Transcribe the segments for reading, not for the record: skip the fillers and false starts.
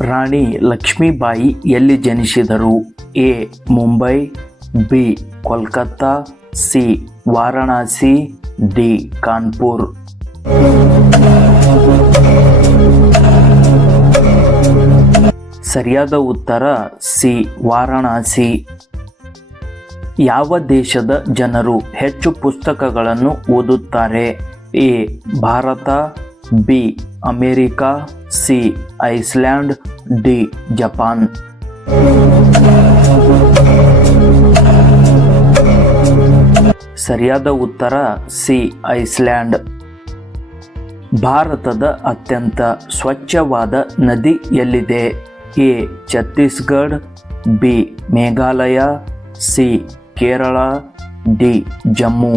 ರಾಣಿ ಲಕ್ಷ್ಮೀಬಾಯಿ ಎಲ್ಲಿ ಜನಿಸಿದರು? A. Mumbai, B. Kolkata, C. Varanasi, D. Kanpur. ಸರಿಯಾದ ಉತ್ತರ ಸಿ. ವಾರಣಾಸಿ. ಯಾವ ದೇಶದ ಜನರು ಹೆಚ್ಚು ಪುಸ್ತಕಗಳನ್ನು ಓದುತ್ತಾರೆ? A. Bharat, B. America, C. Iceland, D. Japan. ಸರಿಯಾದ ಉತ್ತರ ಸಿ. ಐಸ್ಲ್ಯಾಂಡ್. ಭಾರತದ ಅತ್ಯಂತ ಸ್ವಚ್ಛವಾದ ನದಿ ಎಲ್ಲಿದೆ? A. Chhattisgarh, B. Meghalaya, C. Kerala, D. Jammu.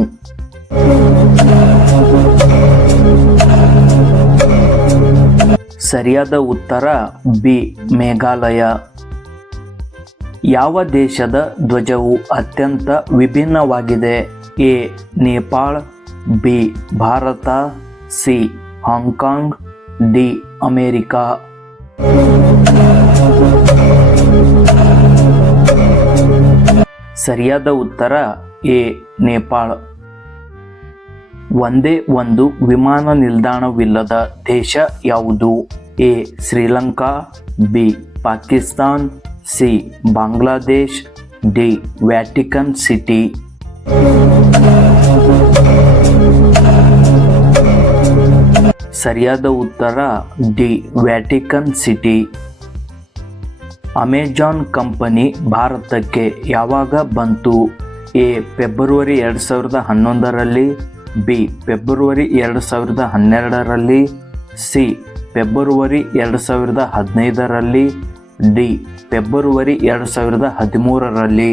ಸರಿಯಾದ ಉತ್ತರ ಬಿ. ಮೇಘಾಲಯ. ಯಾವ ದೇಶದ ಧ್ವಜವು ಅತ್ಯಂತ ವಿಭಿನ್ನವಾಗಿದೆ? A. Nepal, B. Bharat, C. Hong Kong, D. America. ಸರಿಯಾದ ಉತ್ತರ ಎ. ನೇಪಾಳ. ಒಂದೇ ಒಂದು ವಿಮಾನ ನಿಲ್ದಾಣವಿಲ್ಲದ ದೇಶ ಯಾವುದು? A. Sri Lanka, B. Pakistan, C. Bangladesh, D. Vatican city. ಸರಿಯಾದ ಉತ್ತರ D. Vatican city. Amazon company ಭಾರತಕ್ಕೆ ಯಾವಾಗ ಬಂತು? ಎ. ಫೆಬ್ರವರಿ 2011ರಲ್ಲಿ, ಬಿ. ಫೆಬ್ರವರಿ 2012ರಲ್ಲಿ, ಸಿ. ಫೆಬ್ರವರಿ 2015ರಲ್ಲಿ, ಡಿ. ಫೆಬ್ರವರಿ 2013ರಲ್ಲಿ.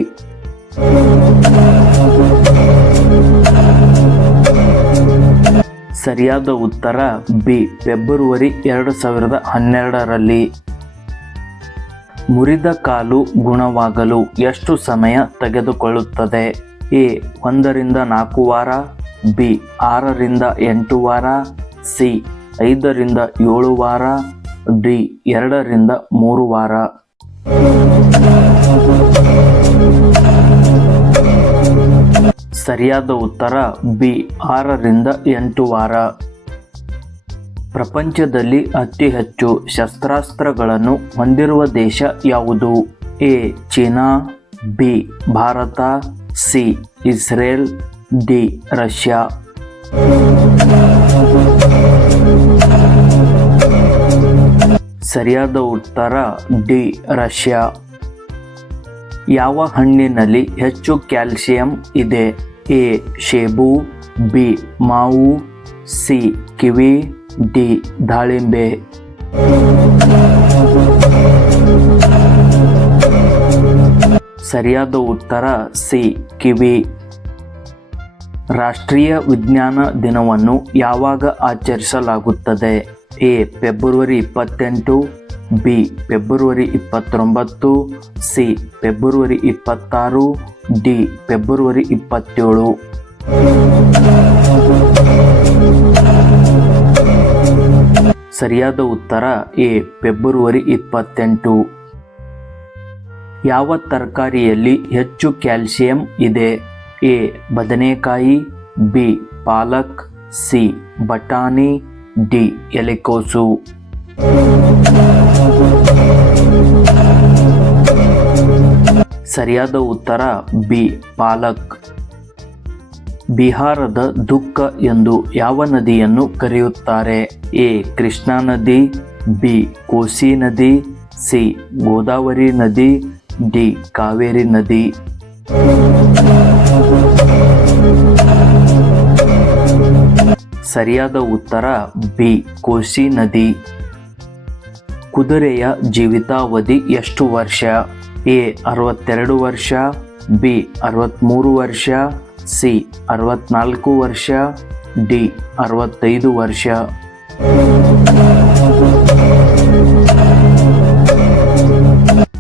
ಸರಿಯಾದ ಉತ್ತರ ಬಿ. ಫೆಬ್ರವರಿ 2012ರಲ್ಲಿ. ಮುರಿದ ಕಾಲು ಗುಣವಾಗಲು ಎಷ್ಟು ಸಮಯ ತೆಗೆದುಕೊಳ್ಳುತ್ತದೆ? ಎ. 1 ರಿಂದ 4 ವಾರ, ಬಿ. 6 ರಿಂದ 8 ವಾರ, ಸಿ. 5 ರಿಂದ 7 ವಾರ, ಡಿ. 2 ರಿಂದ 3 ವಾರ. ಸರಿಯಾದ ಉತ್ತರ ಬಿ. 6 ರಿಂದ 8 ವಾರ. ಪ್ರಪಂಚದಲ್ಲಿ ಅತಿ ಹೆಚ್ಚು ಶಸ್ತ್ರಾಸ್ತ್ರಗಳನ್ನು ಹೊಂದಿರುವ ದೇಶ ಯಾವುದು? A. China, B. Bharat, C. Israel, D. Russia. ಸರಿಯಾದ ಉತ್ತರ ಡಿ. ರಷ್ಯಾ. ಯಾವ ಹಣ್ಣಿನಲ್ಲಿ ಹೆಚ್ಚು ಕ್ಯಾಲ್ಸಿಯಂ ಇದೆ? ಎ. ಸೇಬು, ಬಿ. ಮಾವು, ಸಿ. ಕಿವಿ, ಡಿ. ದಾಳಿಂಬೆ. ಸರಿಯಾದ ಉತ್ತರ ಸಿ. ಕಿವಿ. ರಾಷ್ಟ್ರೀಯ ವಿಜ್ಞಾನ ದಿನವನ್ನು ಯಾವಾಗ ಆಚರಿಸಲಾಗುತ್ತದೆ? A. February 28, B. February 29, C. February 26, D. February 27. ಸರಿಯಾದ ಉತ್ತರ ಎ. ಫೆಬ್ರವರಿ 28. ಯಾವ ತರಕಾರಿಯಲ್ಲಿ ಹೆಚ್ಚು ಕ್ಯಾಲ್ಸಿಯಂ ಇದೆ? ಎ. ಬದನೆಕಾಯಿ, ಬಿ. ಪಾಲಕ್, ಸಿ. ಬಟಾಣಿ, ಡಿ. ಎಲೆಕೋಸು. ಸರಿಯಾದ ಉತ್ತರ ಬಿ. ಪಾಲಕ್. ಬಿಹಾರದ ದುಃಖ ಎಂದು ಯಾವ ನದಿಯನ್ನು ಕರೆಯುತ್ತಾರೆ? ಎ. ಕೃಷ್ಣಾ ನದಿ, ಬಿ. ಕೋಸಿ ನದಿ, ಸಿ. ಗೋದಾವರಿ ನದಿ, ಡಿ. ಕಾವೇರಿ ನದಿ. ಸರಿಯಾದ ಉತ್ತರ ಬಿ. ಕೋಸಿ ನದಿ. ಕುದುರೆಯ ಜೀವಿತಾವಧಿ ಎಷ್ಟು ವರ್ಷ? ಎ. 62 ವರ್ಷ, ಬಿ. 63 ವರ್ಷ, ಸಿ. 64 ವರ್ಷ, ಡಿ. 65 ವರ್ಷ.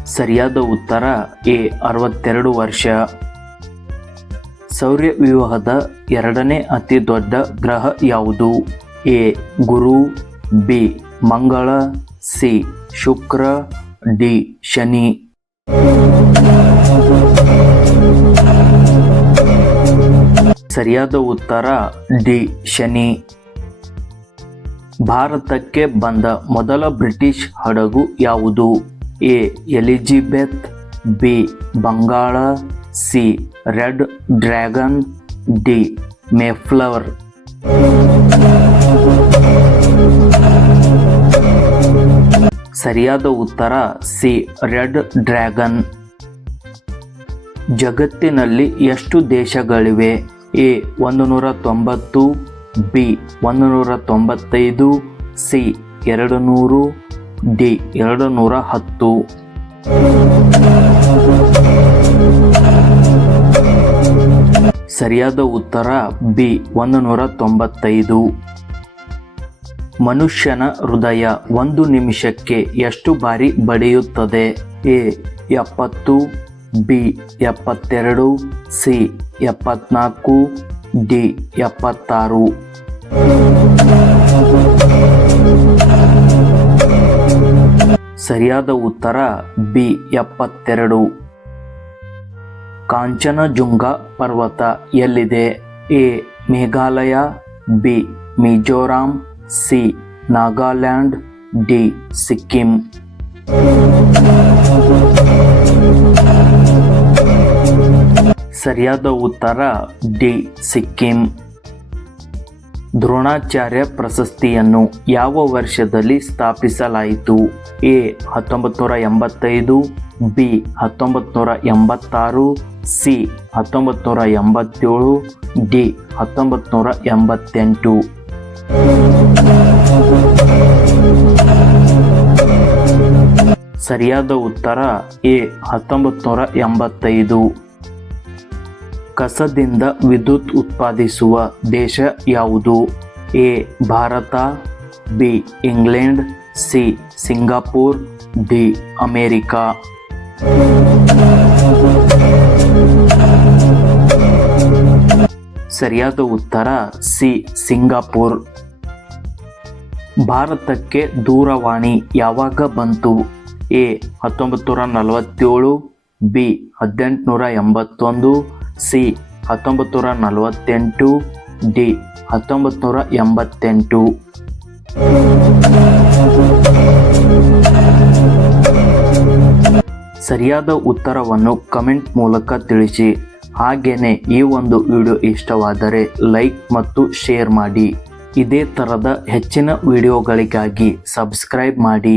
ಸರಿಯಾದ ಉತ್ತರ ಎ. 62 ವರ್ಷ. ಸೌರವ್ಯೂಹದ ಎರಡನೇ ಅತಿ ದೊಡ್ಡ ಗ್ರಹ ಯಾವುದು? ಎ. Guru, B. ಮಂಗಳ, ಸಿ. ಶುಕ್ರ, ಡಿ ಶನಿ. ಸರಿಯಾದ ಉತ್ತರ ಡಿ ಶನಿ. ಭಾರತಕ್ಕೆ ಬಂದ ಮೊದಲ ಬ್ರಿಟಿಷ್ ಹಡಗು ಯಾವುದು? A Elizabeth, B Bangala, C red dragon, D Mayflower. ಸರಿಯಾದ ಉತ್ತರ ಸಿ ರೆಡ್ ಡ್ರ್ಯಾಗನ್. ಜಗತ್ತಿನಲ್ಲಿ ಎಷ್ಟು ದೇಶಗಳಿವೆ? A 190, B 195, C 200, D 210. ಸರಿಯಾದ ಉತ್ತರ ಬಿ 195. ಮನುಷ್ಯನ ಹೃದಯ 1 ನಿಮಿಷಕ್ಕೆ ಎಷ್ಟು ಬಾರಿ ಬಡಿಯುತ್ತದೆ? A 70, B 72, C 74, D 76. ಸರಿಯಾದ ಉತ್ತರ ಬಿ 72. ಕಾಂಚನಜುಂಗ ಪರ್ವತ ಎಲ್ಲಿದೆ? A Meghalaya, B Mizoram, C Nagaland, D Sikkim. ಸರಿಯಾದ ಉತ್ತರ ಡಿ ಸಿಕ್ಕಿಂ. ದ್ರೋಣಾಚಾರ್ಯ ಪ್ರಶಸ್ತಿಯನ್ನು ಯಾವ ವರ್ಷದಲ್ಲಿ ಸ್ಥಾಪಿಸಲಾಯಿತು? A 1985, B 1986, C 1987, D 1988. ಸರಿಯಾದ ಉತ್ತರ ಎ 1985. ಕಸದಿಂದ ವಿದ್ಯುತ್ ಉತ್ಪಾದಿಸುವ ದೇಶ ಯಾವುದು? A Bharat, B England, C Singapore, D America. ಸರಿಯಾದ ಉತ್ತರ ಸಿ ಸಿಂಗಾಪುರ್. ಭಾರತಕ್ಕೆ ದೂರವಾಣಿ ಯಾವಾಗ ಬಂತು? A 1947, B 1881, C 1948, D 1988. ಸರಿಯಾದ ಉತ್ತರವನ್ನು ಕಮೆಂಟ್ ಮೂಲಕ ತಿಳಿಸಿ. ಹಾಗೇನೆ ಈ ಒಂದು ವಿಡಿಯೋ ಇಷ್ಟವಾದರೆ ಲೈಕ್ ಮತ್ತು ಶೇರ್ ಮಾಡಿ. ಇದೇ ಥರದ ಹೆಚ್ಚಿನ ವಿಡಿಯೋಗಳಿಗಾಗಿ ಸಬ್ಸ್ಕ್ರೈಬ್ ಮಾಡಿ.